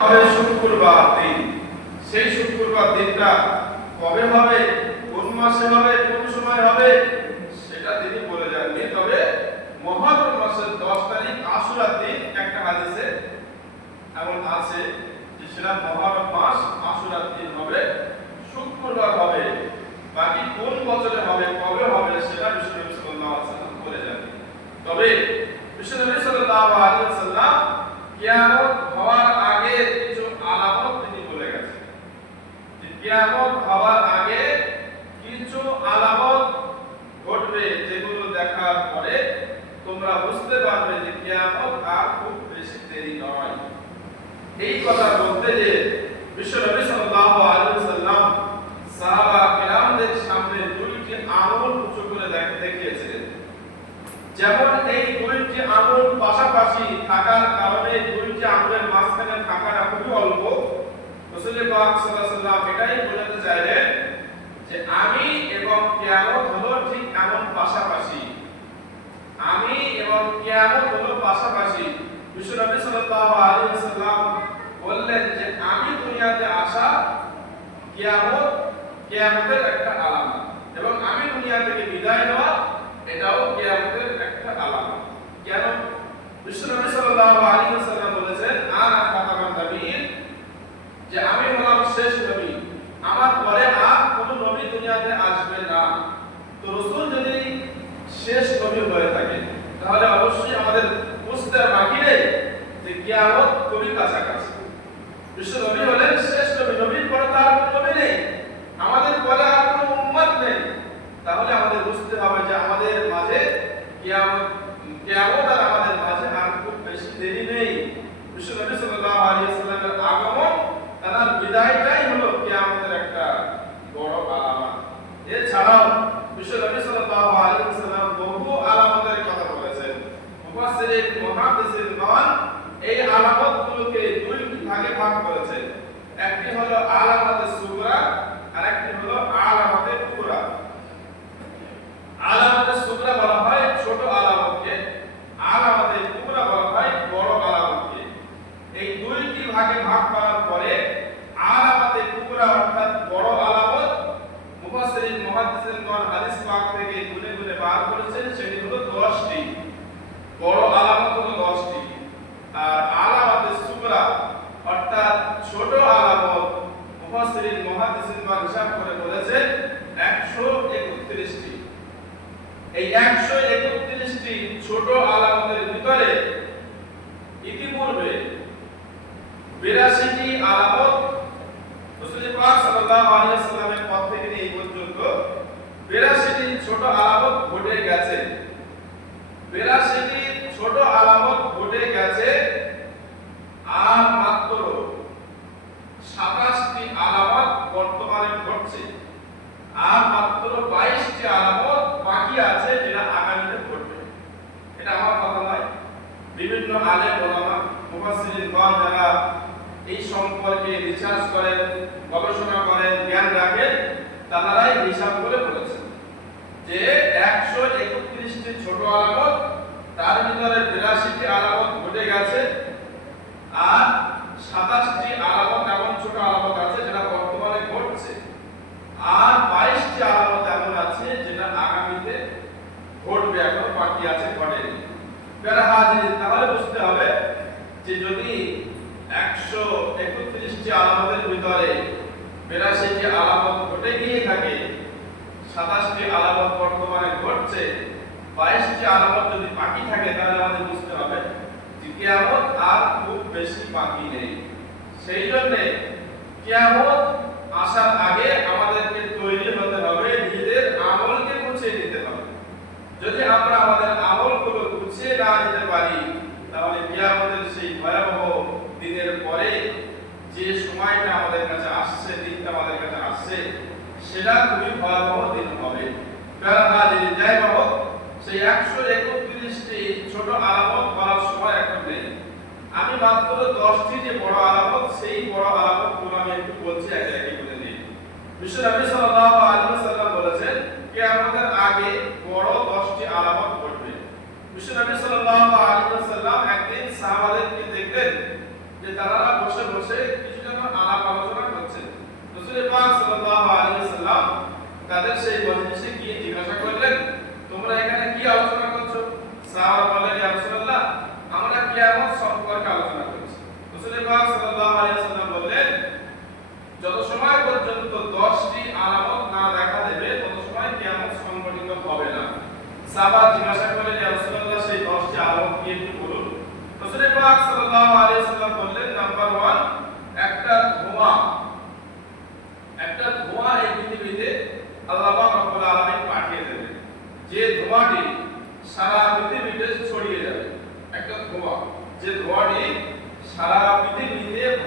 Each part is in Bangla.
হবে শুক্রবার দিন। সেই শুক্রবার দিনটা কবে হবে, কোন মাসে হবে, কোন সময় হবে সেটা তিনি বলে যাননি। তবে মুহররম মাসের 10 তারিখ আশুরার দিন একটা হাদিসে এমন আছে যে সেটা মুহররম মাস আশুরার দিন হবে, শুক্রবার হবে। বাকি কোন বছরে হবে, কবে হবে সেটা বিশ্বনবী সাল্লাল্লাহু আলাইহি ওয়াসাল্লাম বলে যাননি। তবে বিশ্বনবী সাল্লাল্লাহু আলাইহি ওয়াসাল্লাম কিয়ামত হওয়ার আগে কিছু আলামত তিনি বলে গেছেন। যে কিয়ামত হওয়ার আগে কিছু আলামত ঘটবে, যেগুলো দেখার পরে তোমরা বুঝতে পারবে যে কিয়ামত আর খুব বেশি দেরি নয়। এই কথা বলতে যে বিশ্বনবী সাল্লাল্লাহু আলাইহি ওয়াসাল্লাম সাহাবা কিরামদের সামনে দুইটি আঙুল উঁচু করে দেখিয়েছিলেন। যেমন এই দুইটি আঙুল পাশাপাশি থাকার কারণে দুইটি আঙুলের মাঝখানে থাকাটা খুবই অল্প। রাসূল পাক সাল্লাল্লাহু আলাইহি ওয়াসাল্লাম এটাই বোঝাতে চাইলেন যে আমি এবং কিয়ামত হলো ঠিক এমন পাশাপাশি। আমি এবং কিয়ামত হলো পাশাপাশি। বিশ্বনবী সাল্লাল্লাহু আলাইহি ওয়াসাল্লাম বললেন যে আমি দুনিয়াতে আসা কিয়ামতের একটা আলামত, এবং আমি দুনিয়া থেকে বিদায় নেওয়া এটাও কিয়ামতের একটা আলামত। কেন? বিশ্বনবী সাল্লাল্লাহু আলাইহি ওয়াসাল্লাম বলেছেন আনা খাতামান নবীয়্যিন, যে আমি হলাম শেষ নবী, আমার পরে আর কোনো নবী দুনিয়াতে আসবে না। তো রাসূল যদি শেষ নবী হয়ে থাকে তাহলে অবশ্যই আমাদের বুঝতে বাকি নেই যে কিয়ামত খুবই কাছাকাছি। বিশ্বনবী হলেন শেষ নবী, নবীর পরে তার কোনো নবী নেই, আমাদের পরে আর কোনো উম্মত নেই। তাহলে আমাদের বুঝতে হবে যে আমাদের মাঝে কিয়ামত আর আমাদের মাঝে আর খুব বেশি দেরি নেই। বিশ্বনবী সাল্লাল্লাহু আলাইহি ওয়াসাল্লামের আগমন, তার বিদায়টাই হলো কিয়ামতের একটা বড় আলামত। এছাড়াও বিশ্বনবী সাল্লাল্লাহু আলাইহি ওয়াসাল্লাম বহু আলামতের কথা বলেছেন। মুফাসসিরিন মুহাদ্দিসিনগণ এই আলামতগুলোকে দুই ভাগে ভাগ করেছেন। একটি হলো আলামাতে সুগরা আর একটি হলো আলামাতে কুবরা। আলামাতে সুগরা বলা হয় ছোট আলামতকে, আলামাতে কুবরা বলা হয় বড় আলামতকে। এই দুইটি ভাগে ভাগ করার পরে আলামাতে কুবরা অর্থাৎ বড় আলামত মুফাসসিরিন মুহাদ্দিসিনগণ হাদিস পাক থেকে গুনে গুনে বার করেছেন, সেটি হলো 10টি। বড় আলামত হলো 10টি। আর আলামাতে সুগরা অর্থাৎ ছোট আলামত মুফাসসিরিন মুহাদ্দিসিনগণ হিসাব করে বলেছেন 131টি। এই 131টি ছোট আলামতের ভিতরে ইতিপূর্বে 82টি আলামত রাসূল পাক সাল্লাল্লাহু আলাইহি ওয়াসাল্লামের পর থেকে এই পর্যন্ত 82টি ছোট আলামত ঘটে গেছে। 82টি ছোট আলামত ঘটে গেছে, আর মাত্র 27টি আলামত বর্তমানে ঘটছে, আর মাত্র 22টি আলামত বাকি আছে যেটা আগামীতে ঘটবে। এটা আমার কথা নয়, বিভিন্ন আলেম ওলামা মুফাসসিরিনগণ যারা এই সম্পর্কে রিসার্চ করেন, গবেষণা করেন, জ্ঞান রাখেন, তারাই হিসাব করে বলেছেন যে 131টি ছোট আলামত, তার ভিতরে 82টি আলামত ঘটে গেছে, আর 27টি আলামত এমন ছোট আলামত আছে যেটা বর্তমানে ঘটছে, আর 22টি আলামত এমন আছে যেটা আগামীতে ঘটবে, এখনো বাকি আছে, ঘটেনি। যারা হাজির, তাহলে বুঝতে হবে যে যদি 131টি আলামতের ভিতরে 82টি আলামত ঘটে গিয়ে থাকে, 27টি আলামত বর্তমানে ঘটছে, 22টি আলামত যদি বাকি থাকে, তাহলে আমাদের বুঝতে হবে যে কিয়ামত আর খুব বেশি বাকি নেই। সেই জন্য কিয়ামত আসার আগে আমাদেরকে তৈরি হতে হবে, নিজেদের আমলকে গুছিয়ে নিতে হবে। যদি আমরা আমাদের আমলগুলো গুছিয়ে না নিতে পারি, তাহলে কিয়ামতের সেই ভয়াবহ দিনের পরে যে সময়টা আমাদের কাছে আসছে, দিনটা আমাদের কাছে আসছে, সেটা খুবই ভয়াবহ দিন হবে। যাই হোক, সেই 131টি ছোট আলামত বলার সময় এখন নেই। আমি মাত্র 10টি যে বড় আলামত, সেই বড় আলামতগুলো আমি একটু বলছি, একে একে বলে নিই। বিশ্বনবী সাল্লাল্লাহু আলাইহি ওয়াসাল্লাম বলেছেন কিয়ামতের আগে বড় 10টি আলামত ঘটবে। বিশ্বনবী সাল্লাল্লাহু আলাইহি ওয়াসাল্লাম একদিন সাহাবাদেরকে দেখলেন যে তারা বসে বসে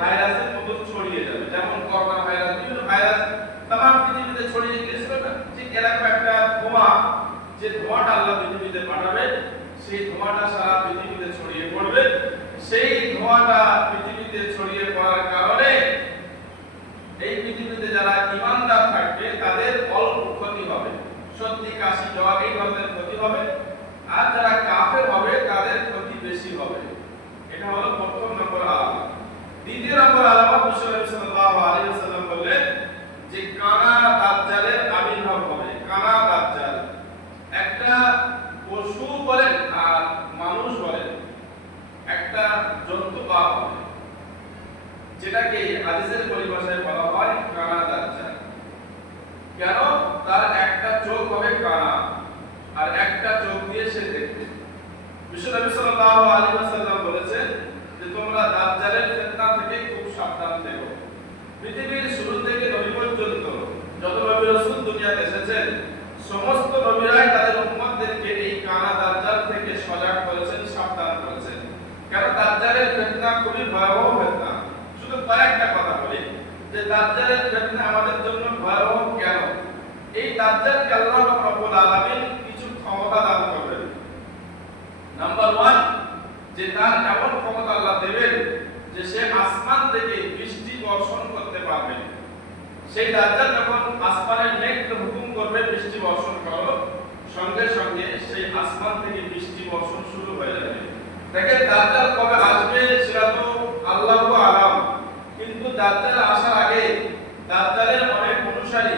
ভাইরাসের মতো ছড়িয়ে যাবে, যেমন করোনা ভাইরাস, বিভিন্ন ভাইরাস তাম পৃথিবীতে ছড়িয়ে গিয়েছিল না, ঠিক এরকম একটা ধোঁয়া, যে ধোঁয়াটা আল্লাহ পৃথিবীতে পাঠাবে, সেই ধোঁয়াটা সারা পৃথিবীতে ছড়িয়ে পড়বে। সেই ধোঁয়াটা পৃথিবীতে ছড়িয়ে পড়ার কারণে এই পৃথিবীতে যারা ঈমানদার থাকবে তাদের অল্প ক্ষতি হবে, সর্দি কাশি জ্বর এই ধরনের ক্ষতি হবে, আর যারা কাফের হবে তাদের ক্ষতি বেশি হবে। এটা হলো প্রথম নম্বর আলামত। দ্বিতীয় নম্বর আলামত বিশ্বনবী সাল্লাল্লাহু আলাইহি ওয়াসাল্লাম বললেন যে কানা দাজ্জালের আবির্ভাব হবে। কানা দাজ্জাল একটা পশু বলেন আর মানুষ বলেন, একটা জন্তু বা হবে, যেটাকে হাদিসের পরিভাষায় বলা হয় কানা দাজ্জাল। কেন? তার একটা চোখ হবে কানা আর একটা চোখ দিয়ে সে দেখবে। বিশ্বনবী সাল্লাল্লাহু আলাইহি ওয়াসাল্লাম বলেছেন যে তোমরা দাজ্জালের ফিতনা থেকে খুব সাবধান থেকো। পৃথিবীর শুরু থেকে নবী পর্যন্ত যত নবী রাসূল দুনিয়াতে এসেছেন, সমস্ত নবীরাই তাদের উম্মতদেরকে এই কানা দাজ্জাল থেকে সজাগ করেছেন, সাবধান করেছেন। কারণ দাজ্জালের ফিতনা খুবই ভয়াবহ ফিতনা। শুধু কয়েকটা কথা বলি যে দাজ্জালের ফিতনা আমাদের জন্য ভয়াবহ কেন। এই দাজ্জালকে আল্লাহ রাব্বুল আলামিন কিছু ক্ষমতা দান করবেন। নাম্বার 1, যে তার এমন ক্ষমতা আল্লাহ দেবেন যে সে আসমান থেকে বৃষ্টি বর্ষণ করতে পারবে। সেই দাজ্জাল যখন আসমানের মেঘকে হুকুম করবে বৃষ্টি বর্ষণ করো, সঙ্গে সঙ্গে সেই আসমান থেকে বৃষ্টি বর্ষণ শুরু হয়ে যাবে। দেখেন দাজ্জাল কবে আসবে সেটা তো আল্লাহু আলাম, কিন্তু দাজ্জাল আসার আগে দাজ্জালের অনেক অনুসারী,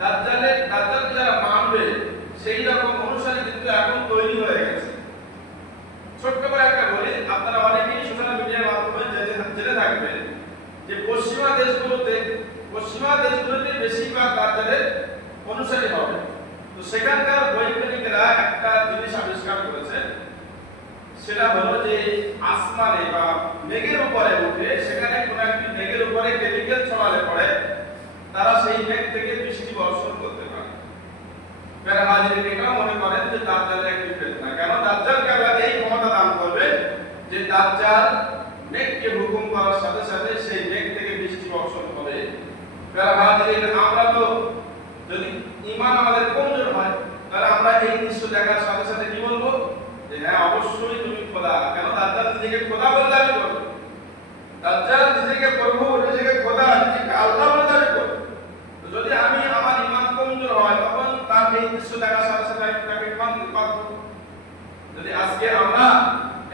দাজ্জালকে যারা মানবে সেই রকম অনুসারী কিন্তু এখন তৈরি হয়ে গেছে। ছোট্ট করে একটা বলি, আপনারা অনেকেই সোশ্যাল মিডিয়ার মাধ্যমে জেনে থাকবেন যে পশ্চিমা দেশগুলোতে বেশিরভাগ দাজ্জালের অনুসারী হবে। তো সেখানকার বৈজ্ঞানিকরা একটা জিনিস আবিষ্কার করেছে, সেটা হলো যে আসমানে বা মেঘের উপরে উঠে সেখানে কোন একটি মেঘের উপরে কেমিক্যাল ছড়ালে পড়ে তারা সেই মেঘ থেকে বৃষ্টি বর্ষণ করতে পারে। যারা হাজিরা মনে করেন যে দাজ্জালের একটি ফিতনা। কেন? দাজ্জালকে আল্লাহ এই ক্ষমতা দান করবে যে দাজ্জাল মেঘকে হুকুম করার সাথে সাথে সেই মেঘ থেকে বৃষ্টি বর্ষণ করে। যারা হাজিরা, আমরা তো যদি ঈমান আমাদের কমজোর হয় তাহলে আমরা এই দৃশ্য দেখার সাথে সাথে কি বলবো যে হ্যাঁ অবশ্যই তুমি খোদা। কেন? দাজ্জাল নিজেকে খোদা বলে দাবি করবে, দাজ্জাল নিজেকে প্রভু, নিজেকে খোদা, নিজেকে আল্লাহ বলে দাবি করবে। তো যদি আমি আমার ঈমান কমজোর হয় তখন তার এই দৃশ্য দেখার সাথে সাথে তাকে মানতে পারবো। যদি আজকে আমরা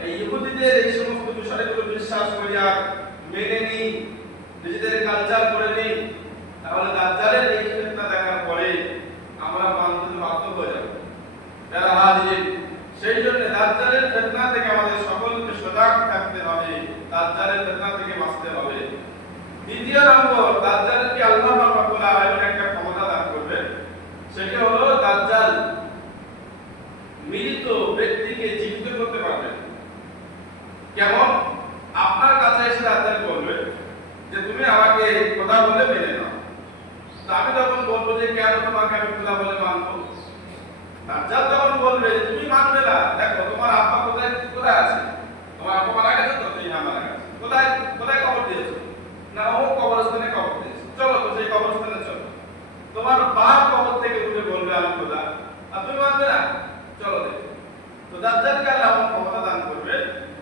এই ইহুদিদের এই সমস্ত বিষয়গুলো বিশ্বাস করি আর মেনে নিই, নিজেদের কালচার করে নিই, তাহলে দাজ্জালের এই ফিতনা দেখার পরে আমরা মানতে বাধ্য হয়ে যাব। যারা হাজির, সেই জন্য দাজ্জালের ফিতনা থেকে আমাদের সকলকে সজাগ থাকতে হবে, দাজ্জালের ফিতনা থেকে বাঁচতে হবে। দ্বিতীয় নম্বর, দাজ্জালকে আল্লাহ রাব্বুল আলামিন একটা ক্ষমতা দান করবেন, সেটা হলো দাজ্জাল মৃত ব্যক্তিকে জীবিত করতে পারবে। কেমন? আপনার কাছে এসে দাজ্জাল বলবে যে তুমি আমাকে খোদা বলে মেনে নাও। তো আমি তখন বলবো যে কেন তোমাকে আমি খোদা বলে মানবো? দাজ্জাল তখন বলবে তুমি মানবে না, দেখো তোমার আব্বা কোথায় আছে, তোমার আব্বা মারা গেছে তো? তুমি মারা গেছে। কোথায় কবর দিয়েছো? না ও কবরস্থানে কবর দিয়েছে। চলো তো সেই কবরস্থানে চলো। তোমার বাপ কবর থেকে উঠে বলবে আমি খোদা, আর তুমি মানবে না? চলো দেখো। তো দাজ্জালকে আল্লাহ ক্ষমতা দান করবে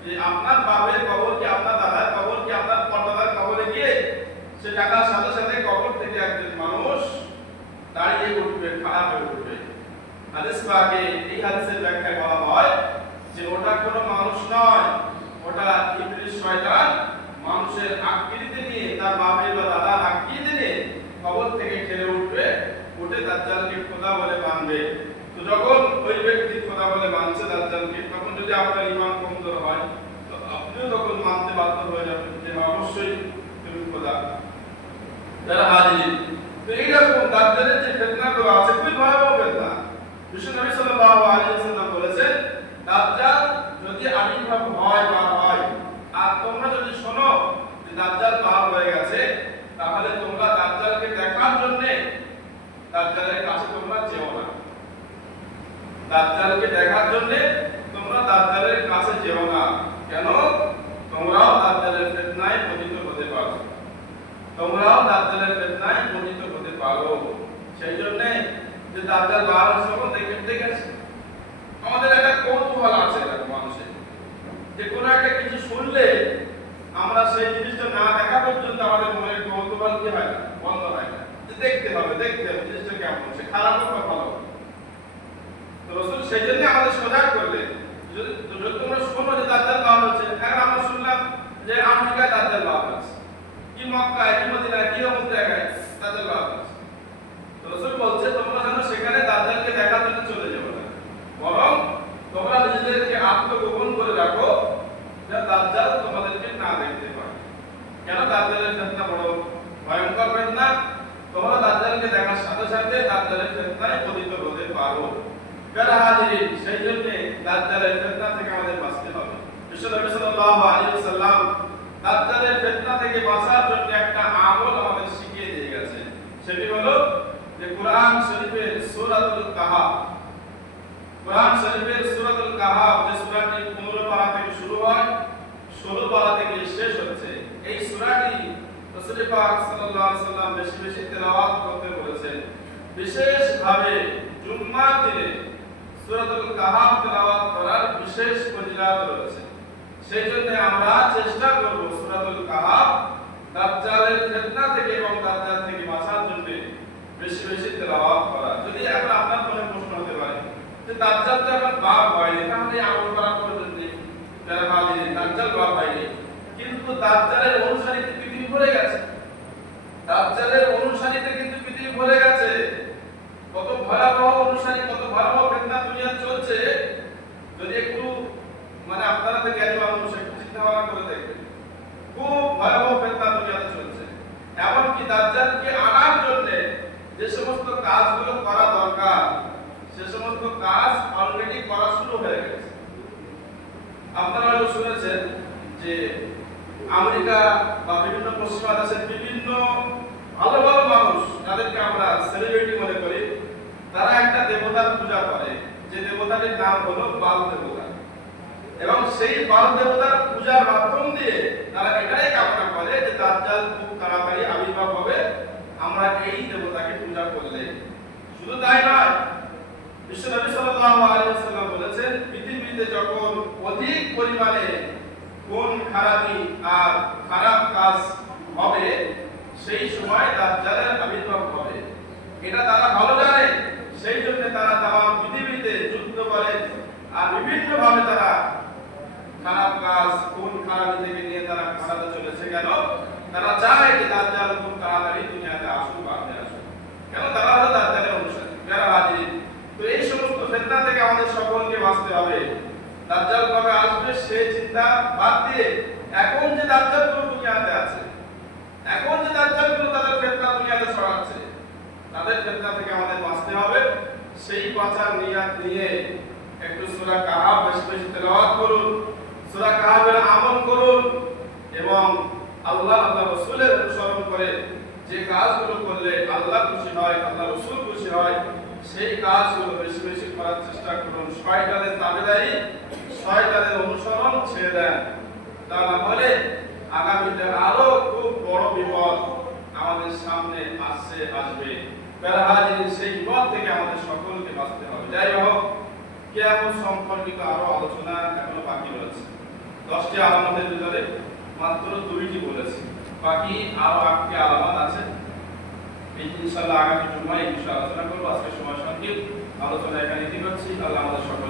যে আপনার বাপের কবর কি, আপনার দাদার কবর কি, আপনার পরদাদার কবরে গিয়ে সে টাকার সাথে সাথে কবর থেকে একজন মানুষ দাঁড়িয়ে উঠবে, খাড়া হয়ে উঠবে। হাদিস পাকে এই হাদিসের ব্যাখ্যায় বলা হয় যে ওটা কোনো মানুষ নয়, ওটা ইবলিস শয়তান মানুষের আকৃতি নিয়ে, তার বাপের বা দাদার আকৃতি নিয়ে কবর থেকে ঠেলে উঠবে, উঠে দাজ্জালকে খোদা বলে মানবে। তো যখন ওই ব্যক্তি খোদা বলে মানছে দাজ্জালকে, তখন যদি আপনার ঈমান কমজোর হয় তো আপনিও তখন মানতে বাধ্য হয়ে যাবেন যে অবশ্যই তুমি খোদা। যারা হাজির, তো এইরকম দাজ্জালের যে ফিতনাগুলো আছে খুবই ভয়াবহ ফিতনা। বিশ্বনবী সাল্লাল্লাহু আলাইহি ওয়াসাল্লাম বলেছেন দাজ্জাল যদি আবির্ভাব হয় বা হয় আর তোমরা যদি শোনো যে দাজ্জাল বার হয়ে গেছে, তাহলে তোমরা দাজ্জালকে দেখার জন্য দাজ্জালের কাছে তোমরা যেও না। দাজ্জালকে দেখার জন্য তোমরা দাজ্জালের কাছে যেও না। কেন? তোমরাও দাজ্জালের ফিতনায় পতিত হতে পারো। সেই জন্য যে দাজ্জাল বার হচ্ছে তখন দেখেছে আমাদের একটা কৌতূহল আছে মানুষের, যে কোনো একটা কিছু শুনলে আমরা সেই জিনিসটা না দেখা পর্যন্ত আমাদের মনে কৌতূহল কি হয় না, বন্ধ হয় না, যে দেখতে হবে জিনিসটা কেমন, সে খারাপ হোক বা ভালো। তো রাসূল সেই জন্য আমাদের সজাগ করলেন, যদি তোমরা শোনো যে দাজ্জাল বার হচ্ছে, এখন আমরা শুনলাম যে আমেরিকায় দাজ্জাল বার হচ্ছে, কি মক্কায়, কি মদিনায়, কি অমুক জায়গায় দাজ্জাল বার হচ্ছে। তো রাসূল বলছে তোমরা যেন সেখানে দাজ্জালকে দেখার জন্য চলে যাবে না, বরং তোমরা নিজেদেরকে আত্মগোপন করে রাখো, যে দাজ্জাল তোমাদেরকে না দেখতে পারে। কেন? দাজ্জালের ফিতনা বড় ভয়ঙ্কর ফিতনা, তোমরা দাজ্জালকে দেখার সাথে সাথে দাজ্জালের ফিতনায় পতিত হতে পারো। সেই জন্য দাজ্জালের ফিতনা থেকে আমাদের বাঁচতে হবে। বিশ্বনবী সাল্লাল্লাহু আলাইহি ওয়াসাল্লাম দাজ্জালের ফিতনা থেকে বাঁচার জন্য একটা আমল আমাদের শিখিয়ে দিয়ে গেছেন, সেটি হলো যে কোরআন শরীফের সূরাতুল কাহাফ। কোরআন শরীফের সূরাতুল কাহাফ যে সূরাটি 15 পারা থেকে শুরু হয়, 16 পারা থেকে শেষ হচ্ছে, এই সূরাটি রাসূল পাক সাল্লাল্লাহু আলাইহি ওয়াসাল্লাম বেশি বেশি তেলাওয়াত করতে বলেছেন। বিশেষ ভাবে জুম্মার দিনে সূরাতুল কাহাফ তেলাওয়াত করার বিশেষ ফজিলত রয়েছে। সেই জন্য আমরা চেষ্টা করব সূরাতুল কাহাফ দাজ্জালের ফিতনা থেকে এবং দাজ্জাল থেকে বাঁচার জন্য বেশি বেশি তেলাওয়াত করা। যদি এখন আপনার মনে প্রশ্ন হতে পারে যে দাজ্জাল তো এখন বাপ হয়নি, তাহলে আমল করার প্রয়োজন নেই, যারা ভাবেন দাজ্জাল বাপ হয়নি, কিন্তু দাজ্জালের অনুসারীতে পৃথিবী ভরে গেছে, দাজ্জালের অনুসারীতে কিন্তু পৃথিবী ভরে গেছে। কত ভয়াবহ অনুসারী, কত ভয়াবহ ফিতনা দুনিয়া চলছে, যদি একটু আপনারা তো জ্ঞানী মানুষ, একটু চিন্তা ভাবনা করে দেখবেন, খুব ভয়াবহ ফিতনা দুনিয়াতে চলছে। এমনকি দাজ্জালকে আনার জন্য যে সমস্ত কাজগুলো করা দরকার, সে সমস্ত কাজ অলরেডি করা শুরু হয়ে গেছে। আপনারা হয়তো শুনেছেন যে আমেরিকা বা বিভিন্ন পশ্চিমা দেশের বিভিন্ন ভালো ভালো মানুষ, যাদেরকে আমরা সেলিব্রিটি মনে করি, তারা একটা দেবতার পূজা করে, যে দেবতাটির নাম হলো বাল দেবতা। এবং সেই বাল দেবতার পূজার মাধ্যম দিয়ে তারা এটাই কামনা করে যে দাজ্জাল খুব তাড়াতাড়ি আবির্ভাব হবে, আমরা এই দেবতাকে পূজা করলে। শুধু তাই নয়, বিশ্বনবী সাল্লাল্লাহু আলাইহি ওয়াসাল্লাম বলেছেন, পৃথিবীতে যখন অধিক পরিমাণে খুন খারাপি আর খারাপ কাজ হবে, সেই সময় দাজ্জালের আবির্ভাব হবে। এটা তারা ভালো জানে, সেই জন্য তারা তামাম পৃথিবীতে যুদ্ধ করে আর বিভিন্ন ভাবে তারা খারাপ কাজ, খুন খারাপি থেকে নিয়ে তারা খারাপে চলেছে। কেন? তারা চায় যে দাজ্জাল খুব তাড়াতাড়ি দুনিয়াতে আসুক, আপনি আসুক। কেন? তারা হলো দাজ্জালের অনুসারী, যারা হাজির। তো এই সমস্ত ফিতনা থেকে আমাদের সকলকে বাঁচতে হবে। দাজ্জাল কবে আসবে সে চিন্তা বাদ দিয়ে এখন যে দাজ্জালগুলো দুনিয়াতে আছে, এখন যে দাজ্জালগুলো তাদের ফিতনা দুনিয়াতে ছড়াচ্ছে, তাদের ফিতনা থেকে আমাদের বাঁচতে হবে। সেই বাঁচার নিয়ত নিয়ে একটু সূরা কাহাফ বেশি বেশি তেলাওয়াত করুন, সূরা কাহাফের আমল করুন, এবং আল্লাহ রাসূলের অনুসরণ করে যে কাজগুলো করলে আল্লাহ খুশি হয়, আল্লাহ রাসূল খুশি হয়, সেই কাজগুলো বেশি বেশি করার চেষ্টা করুন। শয়তানের তাবেদারি, শয়তানের অনুসরণ ছেড়ে দেন, তা না হলে আগামীতে আরো খুব বড় বিপদ আমাদের সামনে আসবে। সেই বিপদ থেকে আমাদের সকলকে বাঁচতে হবে। যাই হোক, কিয়ামত সম্পর্কিত আরো আলোচনা এখনো বাকি রয়েছে। 10টি আলামতের ভিতরে মাত্র 2টি বলেছি, বাকি আরো 8টি আলামত আছে। ইনশাআল্লাহ আগামী জুমায় এই বিষয়ে আলোচনা করবো। আজকে সময় সংক্ষিপ্ত, আলোচনা এখানে ইতি করছি। আল্লাহ আমাদের সকল